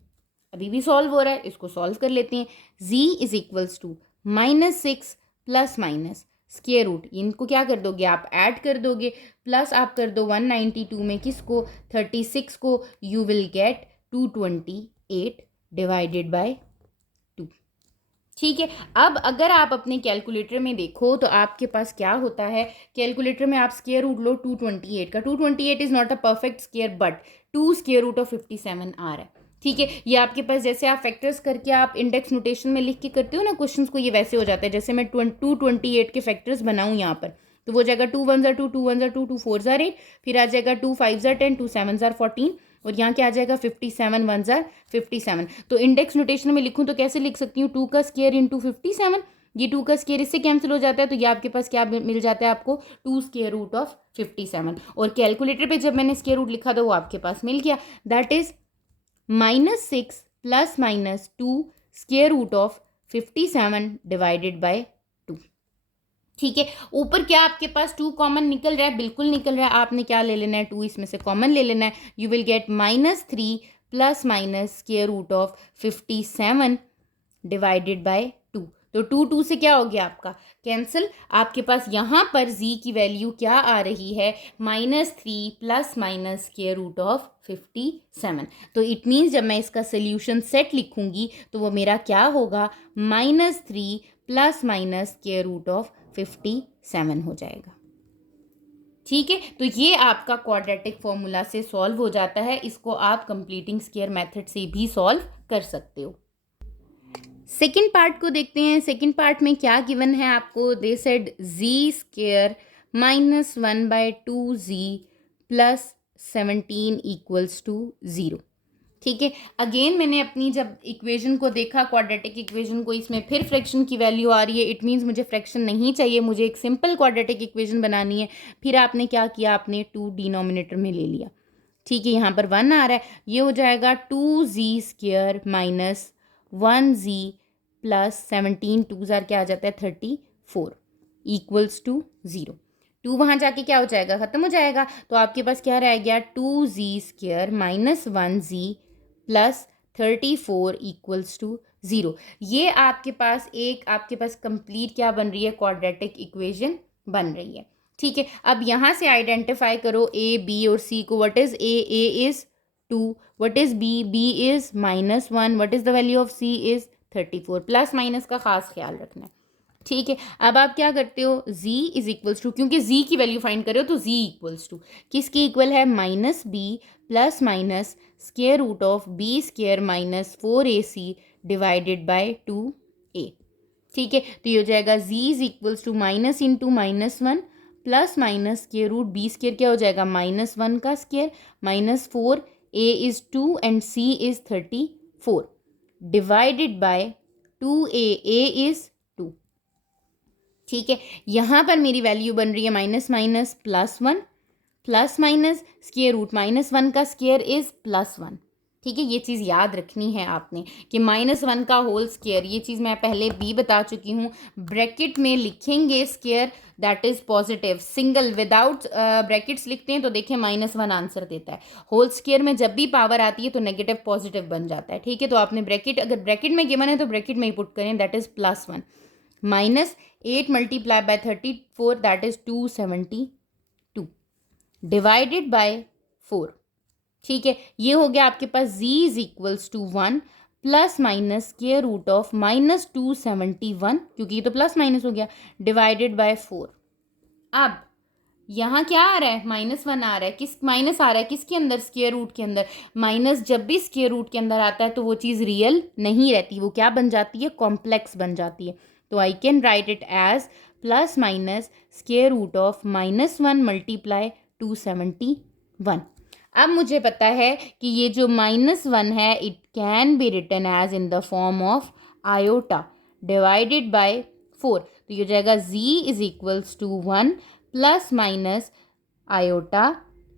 अभी भी सॉल्व हो रहा है, इसको सॉल्व कर लेते हैं। z is equals to -6 plus minus square root, इनको क्या कर दोगे आप, ऐड कर दोगे, प्लस आप कर दो 192 में किसको, 36 को, you will gate 228 divided by 2। ठीक है, अब अगर आप अपने कैलकुलेटर में देखो तो आपके पास क्या होता है, कैलकुलेटर में आप स्क्वायर रूट लो 228 का। 228 is not a perfect square but 2 square root of 57 आ रहा है। ठीक है, ये आपके पास जैसे आप फैक्टर्स करके आप इंडेक्स नोटेशन में लिख के करते हो ना क्वेश्चंस को, ये वैसे हो जाता है। जैसे मैं 228 के फैक्टर्स बनाऊँ यहाँ पर, तो वो जाएगा 2 1 2, 2 1 2, 2 4 8, फिर आ जाएगा 2 5 10, 2 7 14, और यहाँ क्या आ जाएगा 57 1 57। तो इंडेक्स नोटेशन में लिखूँ तो कैसे लिख सकती हूँ, 2 का स्क्वायर इंटू 57, ये 2 का स्क्वायर इससे कैंसिल हो जाता है, तो ये आपके पास क्या मिल जाता है आपको, 2 स्क्वायर रूट ऑफ 57। और कैलकुलेटर पे जब मैंने स्क्वायर रूट लिखा था वो आपके पास मिल गया, that is -6 plus minus 2 square root of 57 divided by 2। ठीक है, ऊपर क्या आपके पास 2 कॉमन निकल रहा है, बिल्कुल निकल रहा है। आपने क्या ले लेना है, 2 इसमें से कॉमन ले लेना है। You will get -3 plus minus square root of 57 divided by 2। तो 2 से क्या हो गया आपका कैंसिल। आपके पास यहाँ पर z की वैल्यू क्या आ रही है, -3 plus minus square root of 57। तो इट मीन्स जब मैं इसका सोल्यूशन सेट लिखूंगी तो वो मेरा क्या होगा, -3 plus minus square root of 57 हो जाएगा। ठीक है, तो ये आपका क्वाड्रेटिक फॉर्मूला से सॉल्व हो जाता है। इसको आप कंप्लीटिंग स्क्वायर मेथड से भी सॉल्व कर सकते हो। सेकेंड पार्ट को देखते हैं। सेकेंड पार्ट में क्या गिवन है आपको, they said z square -1/2z plus 17 equals to 0। ठीक है, अगेन मैंने अपनी जब इक्वेशन को देखा, क्वाड्रेटिक इक्वेशन को, इसमें फिर फ्रैक्शन की वैल्यू आ रही है। इट मीन्स मुझे फ्रैक्शन नहीं चाहिए, मुझे एक सिंपल क्वाड्रेटिक इक्वेशन बनानी है। फिर आपने क्या किया, आपने 2 डिनोमिनेटर में ले लिया। ठीक है, यहाँ पर 1 आ रहा है, ये हो जाएगा 2z square minus 1z plus 17, 2 क्या आ जाता है 34 इक्वल्स टू 0। 2 वहाँ जाके क्या हो जाएगा, ख़त्म हो जाएगा। तो आपके पास क्या रह गया, 2z square minus 1z plus 34 equals to 0। ये आपके पास कंप्लीट क्या बन रही है, क्वाड्रेटिक इक्वेशन बन रही है। ठीक है, अब यहाँ से आइडेंटिफाई करो a, b और c को। What is a is 2, what is b is -1, what is the value of c is 34। Plus minus का खास ख्याल रखना है। ठीक है, अब आप क्या करते हो, z इज इक्वल्स टू, क्योंकि z की वैल्यू फाइंड करो तो z इक्वल्स टू किसके इक्वल है, -b plus minus square root of b square minus 4ac divided by 2a। ठीक है, तो ये हो जाएगा z is equals to minus into -1 plus minus square root b square क्या हो जाएगा, -1 का square minus 4, a is 2 and c is 34 divided by 2a, a is 2। ठीक है, यहाँ पर मेरी वैल्यू बन रही है -1 प्लस माइनस स्क्वायर रूट -1 का स्क्वायर इज +1। ठीक है, ये चीज़ याद रखनी है आपने कि -1 का होल स्क्वायर, ये चीज़ मैं पहले भी बता चुकी हूँ। ब्रैकेट में लिखेंगे square that is positive, single without brackets लिखते हैं तो देखिए -1 आंसर देता है। होल स्क्वायर में जब भी पावर आती है तो नेगेटिव पॉजिटिव बन जाता है। ठीक है, तो आपने ब्रैकेट, अगर ब्रैकेट में गिवन है तो ब्रैकेट में ही पुट करें, that is +1 -8 multiply by 34 that is 272 divided by 4। ठीक है, ये हो गया आपके पास z is equals to 1 plus minus square root of -271, क्योंकि ये तो प्लस माइनस हो गया, डिवाइडेड बाय 4। अब यहाँ क्या आ रहा है, -1 आ रहा है, किस माइनस आ रहा है किसके अंदर, स्क्वायर रूट के अंदर। माइनस जब भी स्क्वायर रूट के अंदर आता है तो वो चीज़ रियल नहीं रहती, वो क्या बन जाती है, कॉम्प्लेक्स बन जाती है। तो I can write it as plus minus square root of -1 multiply 271। अब मुझे पता है कि ये जो -1 है it can be written as in the form of iota divided by 4। तो ये हो जाएगा z is equals to 1 plus minus iota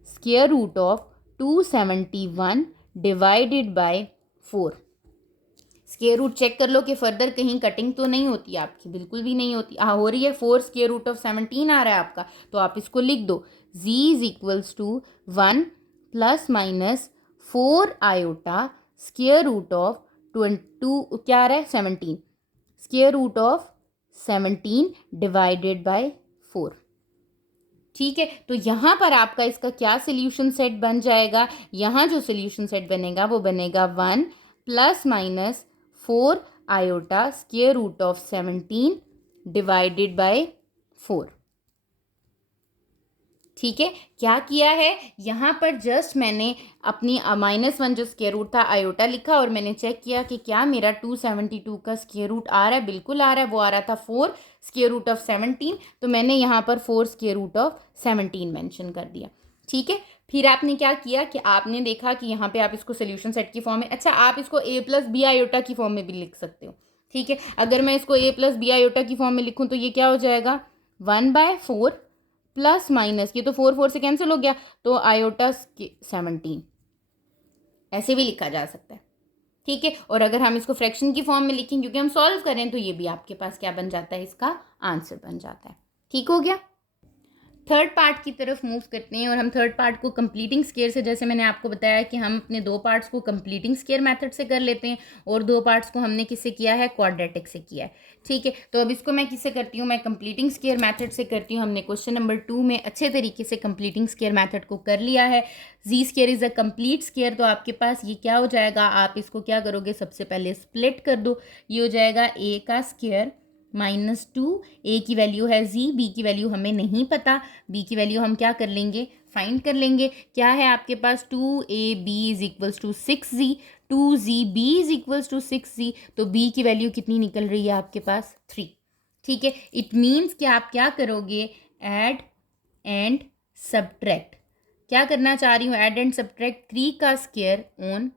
square root of 271 divided by 4। Square root check कर लो कि फर्दर कहीं कटिंग तो नहीं होती आपकी, बिल्कुल भी नहीं होती। हो रही है, 4 स्क्वायर रूट ऑफ 17 आ रहा है आपका, तो आप इसको लिख दो, z is equals to 1 plus minus 4 iota square root of 22 क्या आ रहा है 17, square root of 17 divided by 4। ठीक है, तो यहाँ पर आपका इसका क्या सोल्यूशन सेट बन जाएगा, यहाँ जो सोल्यूशन सेट बनेगा वो बनेगा 1 plus minus 4 iota square root of 17 divided by 4। ठीक है, क्या किया है यहाँ पर, जस्ट मैंने अपनी -1 जो स्क्वायर रूट था आयोटा लिखा और मैंने चेक किया कि क्या मेरा 272 का स्क्वायर रूट आ रहा है, बिल्कुल आ रहा है। वो आ रहा था 4 स्क्वायर रूट ऑफ 17, तो मैंने यहाँ पर 4 स्क्वायर रूट ऑफ 17 मेंशन कर दिया। ठीक है, फिर आपने क्या किया कि आपने देखा कि यहाँ पे आप इसको सोल्यूशन सेट की फॉर्म में, अच्छा आप इसको a प्लस बी आयोटा की फॉर्म में भी लिख सकते हो। ठीक है, अगर मैं इसको a प्लस बी आयोटा की फॉर्म में लिखूँ तो ये क्या हो जाएगा, 1/4 प्लस माइनस, ये तो 4 से कैंसिल हो गया, तो आयोटा 17 ऐसे भी लिखा जा सकता है। ठीक है, और अगर हम इसको फ्रैक्शन की फॉर्म में लिखें क्योंकि हम सॉल्व करें तो ये भी आपके पास क्या बन जाता है, इसका आंसर बन जाता है। ठीक हो गया, थर्ड पार्ट की तरफ मूव करते हैं और हम थर्ड पार्ट को कंप्लीटिंग स्केयर से, जैसे मैंने आपको बताया कि हम अपने 2 पार्ट्स को कंप्लीटिंग स्केयर मेथड से कर लेते हैं और 2 पार्ट्स को हमने किससे किया है, क्वाड्रेटिक से किया है। ठीक है, तो अब इसको मैं किससे करती हूँ, मैं कंप्लीटिंग स्केयर मेथड से करती हूँ। हमने क्वेश्चन नंबर 2 में अच्छे तरीके से कंप्लीटिंग स्केयर मेथड को कर लिया है। Z square is a complete square, तो आपके पास ये क्या हो जाएगा, आप इसको क्या करोगे, सबसे पहले स्प्लिट कर दो। ये हो जाएगा a का स्केयर -2, ए की वैल्यू है z, b की वैल्यू हमें नहीं पता, b की वैल्यू हम क्या कर लेंगे, फाइंड कर लेंगे। क्या है आपके पास, 2ab is equals to 6z, 2zb is equals to 6z, तो b की वैल्यू कितनी निकल रही है आपके पास, 3। ठीक है, इट मीन्स कि आप क्या करोगे, ऐड एंड सब्ट्रैक्ट, क्या करना चाह रही हूँ, ऐड एंड सब्ट्रैक्ट 3 का स्क्वायर ऑन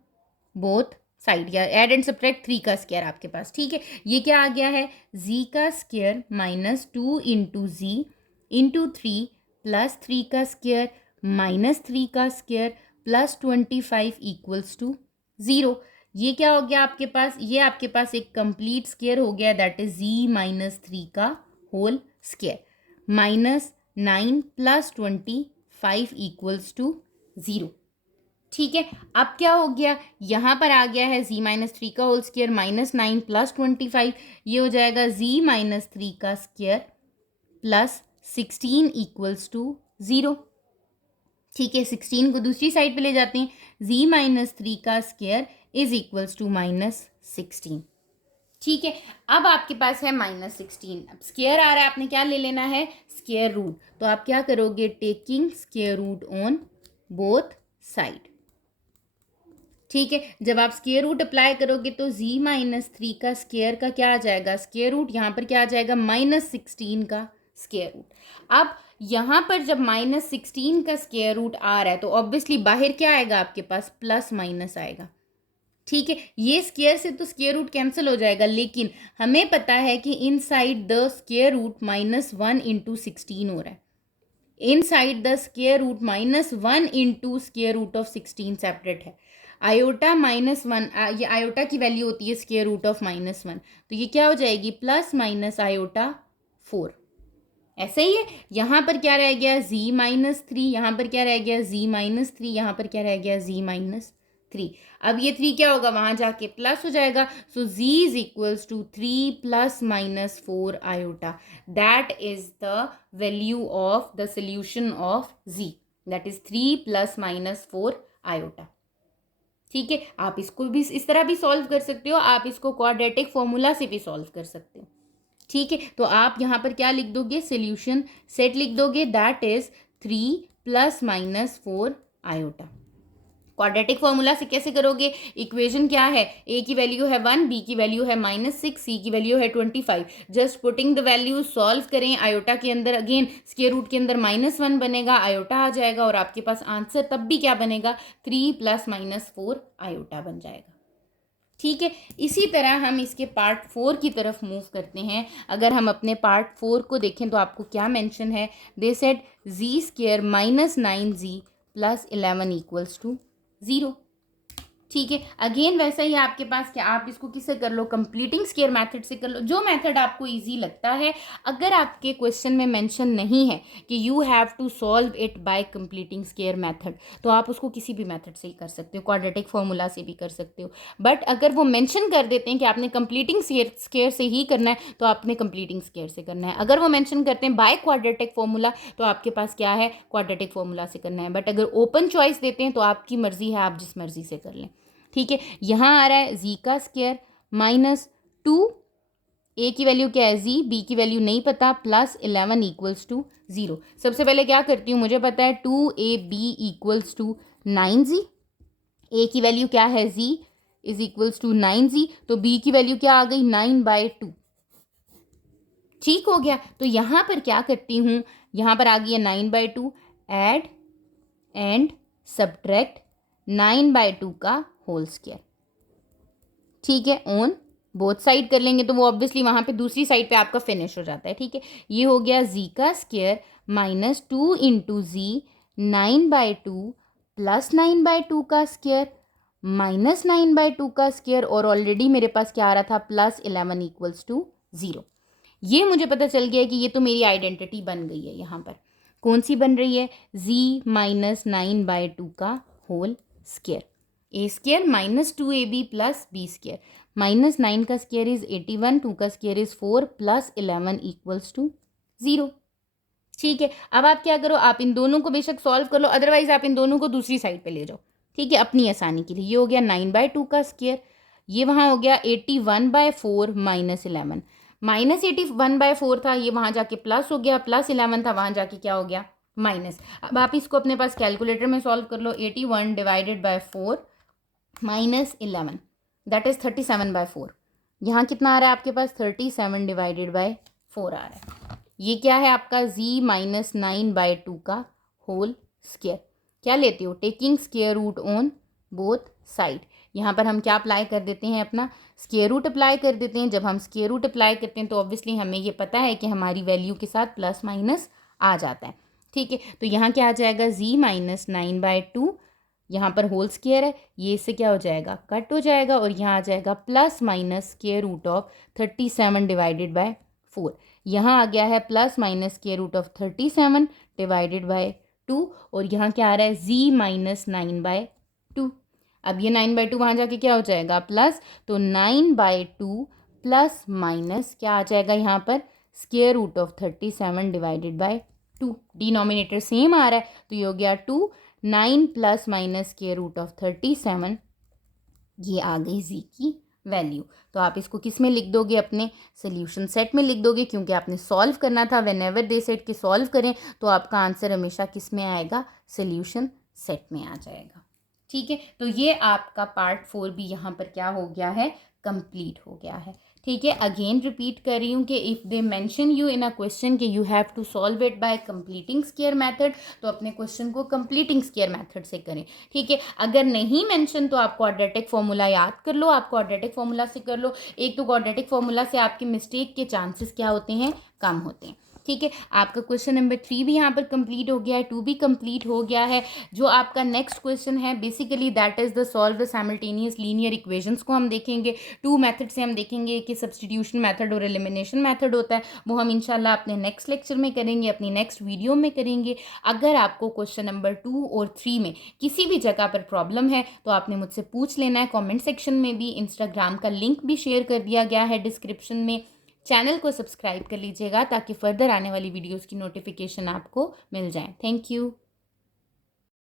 बोथ साइड, या ऐड एंड सब्ट्रैक्ट 3 का स्क्वायर आपके पास। ठीक है, ये क्या आ गया है, z का square -2 into z into 3 plus 3 का स्क्वायर -3 का स्क्वायर प्लस 25 इक्वल्स टू 0। ये क्या हो गया आपके पास, ये आपके पास एक कंप्लीट स्क्वायर हो गया, दैट इज z -3 का whole square, -9 plus 25 equals to 0। ठीक है, अब क्या हो गया, यहाँ पर आ गया है z-3 का होल स्क्वायर -9 प्लस 25, ये हो जाएगा z-3 का स्क्वायर प्लस 16 इक्वल्स टू 0। ठीक है, 16 को दूसरी साइड पे ले जाते हैं, z-3 का स्क्वायर इज इक्वल्स टू -16। ठीक है, अब आपके पास है -16, अब स्क्वायर आ रहा है, आपने क्या ले लेना है, स्क्वायर रूट, तो आप क्या करोगे, taking square root on both side. ठीक है, जब आप स्क्वायर रूट अप्लाई करोगे तो z-3 का स्क्वायर का क्या आ जाएगा, स्क्वायर रूट, यहाँ पर क्या आ जाएगा, -16 का स्क्वायर रूट। अब यहाँ पर जब -16 का स्क्वायर रूट आ रहा है तो ऑब्वियसली बाहर क्या आएगा आपके पास, प्लस माइनस आएगा। ठीक है, ये स्क्वायर से तो स्क्वायर रूट कैंसिल हो जाएगा, लेकिन हमें पता है कि inside the square root -1 into 16 हो रहा है, inside the square root -1 into square root of 16 separate है। आयोटा -1, ये आयोटा की वैल्यू होती है स्क्वायर रूट ऑफ -1, तो ये क्या हो जाएगी प्लस माइनस आयोटा 4। ऐसे ही है, यहाँ पर क्या रह गया z-3, यहाँ पर क्या रह गया z-3, यहाँ पर क्या रह गया z-3। अब ये 3 क्या होगा, वहां जाके प्लस हो जाएगा, so z is equals to 3 plus minus 4 iota. That is the value of the solution of z, that is 3 plus minus 4 iota. ठीक है, आप इसको भी इस तरह भी सॉल्व कर सकते हो, आप इसको क्वाड्रेटिक फॉर्मूला से भी सॉल्व कर सकते हो। ठीक है, तो आप यहाँ पर क्या लिख दोगे, सोल्यूशन सेट लिख दोगे, that is 3 plus minus 4 iota. Quadratic formula से कैसे करोगे, इक्वेशन क्या है, ए की वैल्यू है 1, बी की वैल्यू है -6, सी की वैल्यू है 25। Just putting the value solve करें, आयोटा के अंदर अगेन स्क्वायर रूट के अंदर -1 बनेगा, आयोटा आ जाएगा और आपके पास आंसर तब भी क्या बनेगा, 3 प्लस माइनस 4 आयोटा बन जाएगा। ठीक है, इसी तरह हम इसके पार्ट 4 की तरफ मूव करते हैं। अगर हम अपने पार्ट 4 को देखें तो आपको क्या मेंशन है, they said z² -9z plus 11 equals to 0। ठीक है, अगेन वैसा ही आपके पास क्या, आप इसको किससे कर लो, कंप्लीटिंग स्क्वायर मेथड से कर लो, जो मेथड आपको इजी लगता है। अगर आपके क्वेश्चन में मेंशन नहीं है कि you have to solve it by completing square method, तो आप उसको किसी भी मेथड से ही कर सकते हो, क्वाड्रेटिक फॉर्मूला से भी कर सकते हो। बट अगर वो मेंशन कर देते हैं कि आपने कंप्लीटिंग स्क्वायर से ही करना है, तो आपने कंप्लीटिंग स्क्वायर से करना है। अगर वो मेंशन करते हैं बाय क्वाड्रेटिक फॉर्मूला, तो आपके पास क्या है, क्वाड्रेटिक फॉर्मूला से करना है। बट अगर ओपन चॉइस देते हैं तो आपकी मर्जी है, आप जिस मर्जी से कर लें। ठीक है, यहाँ आ रहा है z का स्क्वायर -2, a की वैल्यू क्या है z, b की वैल्यू नहीं पता, प्लस 11 इक्वल्स टू 0। सबसे पहले क्या करती हूँ, मुझे पता है 2ab equals to 9z, a की वैल्यू क्या है z is equals to 9z, तो b की वैल्यू क्या आ गई 9/2। ठीक हो गया, तो यहाँ पर क्या करती हूँ, यहाँ पर आ गई है 9/2, एड एंड सब्ट्रैक्ट 9/2 का होल स्क्वायर। ठीक है, ऑन बोथ साइड कर लेंगे तो वो ऑब्वियसली वहाँ पे दूसरी साइड पे आपका फिनिश हो जाता है। ठीक है, ये हो गया z का स्क्वायर -2 इंटू z 9/2 प्लस 9/2 का स्क्वायर माइनस 9/2 का स्क्वायर, और ऑलरेडी मेरे पास क्या आ रहा था, प्लस 11 इक्वल्स टू 0। ये मुझे पता चल गया कि ये तो मेरी आइडेंटिटी बन गई है। यहाँ पर कौन सी बन रही है, z -9/2 का whole square, a² -2ab plus b², -9 का स्क्वायर इज 81, 2 का square is 4 plus 11 equals to 0। ठीक है, अब आप क्या करो, आप इन दोनों को बेशक सॉल्व कर लो, अदरवाइज आप इन दोनों को दूसरी साइड पे ले जाओ। ठीक है, अपनी आसानी के लिए। ये हो गया 9/2 का स्क्वायर, ये वहाँ हो गया 81/4 माइनस 11, -81/4 था, ये वहाँ जाके प्लस हो गया, प्लस 11 था, वहाँ जाके क्या हो गया, माइनस। अब आप इसको अपने पास कैलकुलेटर में सॉल्व कर लो, 81 divided by 4 minus 11, that is 37/4। यहाँ कितना आ रहा है आपके पास, 37 डिवाइडेड बाय 4 आ रहा है। ये क्या है आपका z -9/2 का होल स्क्वायर। क्या लेते हो, taking square root on both side. यहाँ पर हम क्या अप्लाई कर देते हैं, अपना स्क्वायर रूट अप्लाई कर देते हैं। जब हम स्क्वायर रूट अप्लाई करते हैं तो ऑब्वियसली हमें ये पता है कि हमारी वैल्यू के साथ प्लस माइनस आ जाता है। ठीक है, तो यहाँ क्या आ जाएगा, z -9/2, यहाँ पर होल स्क्वायर है, ये इससे क्या हो जाएगा, कट हो जाएगा, और यहाँ आ जाएगा plus minus square root of 37 divided by 4। यहाँ आ गया है plus minus square root of 37 divided by 2, और यहाँ क्या आ रहा है, z -9/2। अब ये 9/2 वहाँ जाके क्या हो जाएगा, प्लस, तो 9/2 प्लस माइनस क्या आ जाएगा यहाँ पर, square root of 37 divided by 2। Denominator same आ रहा है, तो ये हो गया 2, 9 plus minus square root of 37, ये आ गई z की वैल्यू। तो आप इसको किस में लिख दोगे, अपने सोल्यूशन सेट में लिख दोगे, क्योंकि आपने सॉल्व करना था। व्हेनेवर दे सेट के सॉल्व करें तो आपका आंसर हमेशा किस में आएगा, सोल्यूशन सेट में आ जाएगा। ठीक है, तो ये आपका पार्ट 4 भी यहाँ पर क्या हो गया है, कंप्लीट हो गया है। ठीक है, अगेन रिपीट कर रही हूँ कि if they mention you in a question कि you have to solve it by completing square method, तो अपने क्वेश्चन को कंप्लीटिंग स्क्वायर मेथड से करें। ठीक है, अगर नहीं मेंशन तो आप क्वाड्रेटिक फॉर्मूला याद कर लो, आप क्वाड्रेटिक फॉर्मूला से कर लो। एक तो क्वाड्रेटिक फॉर्मूला से आपकी मिस्टेक के चांसेस क्या होते हैं, कम होते हैं। ठीक है, आपका क्वेश्चन नंबर 3 भी यहाँ पर कंप्लीट हो गया है, 2 भी कंप्लीट हो गया है। जो आपका नेक्स्ट क्वेश्चन है basically that is the solve the simultaneous linear equations को हम देखेंगे। 2 मेथड से हम देखेंगे कि सब्स्टिट्यूशन मेथड और एलिमिनेशन मेथड होता है, वो हम इंशाल्लाह अपने नेक्स्ट लेक्चर में करेंगे, अपनी नेक्स्ट वीडियो में करेंगे। अगर आपको क्वेश्चन नंबर 2 और 3 में किसी भी जगह पर प्रॉब्लम है तो आपने मुझसे पूछ लेना है कॉमेंट सेक्शन में भी। इंस्टाग्राम का लिंक भी शेयर कर दिया गया है डिस्क्रिप्शन में। चैनल को सब्सक्राइब कर लीजिएगा ताकि फर्दर आने वाली वीडियोस की नोटिफिकेशन आपको मिल जाए। Thank you.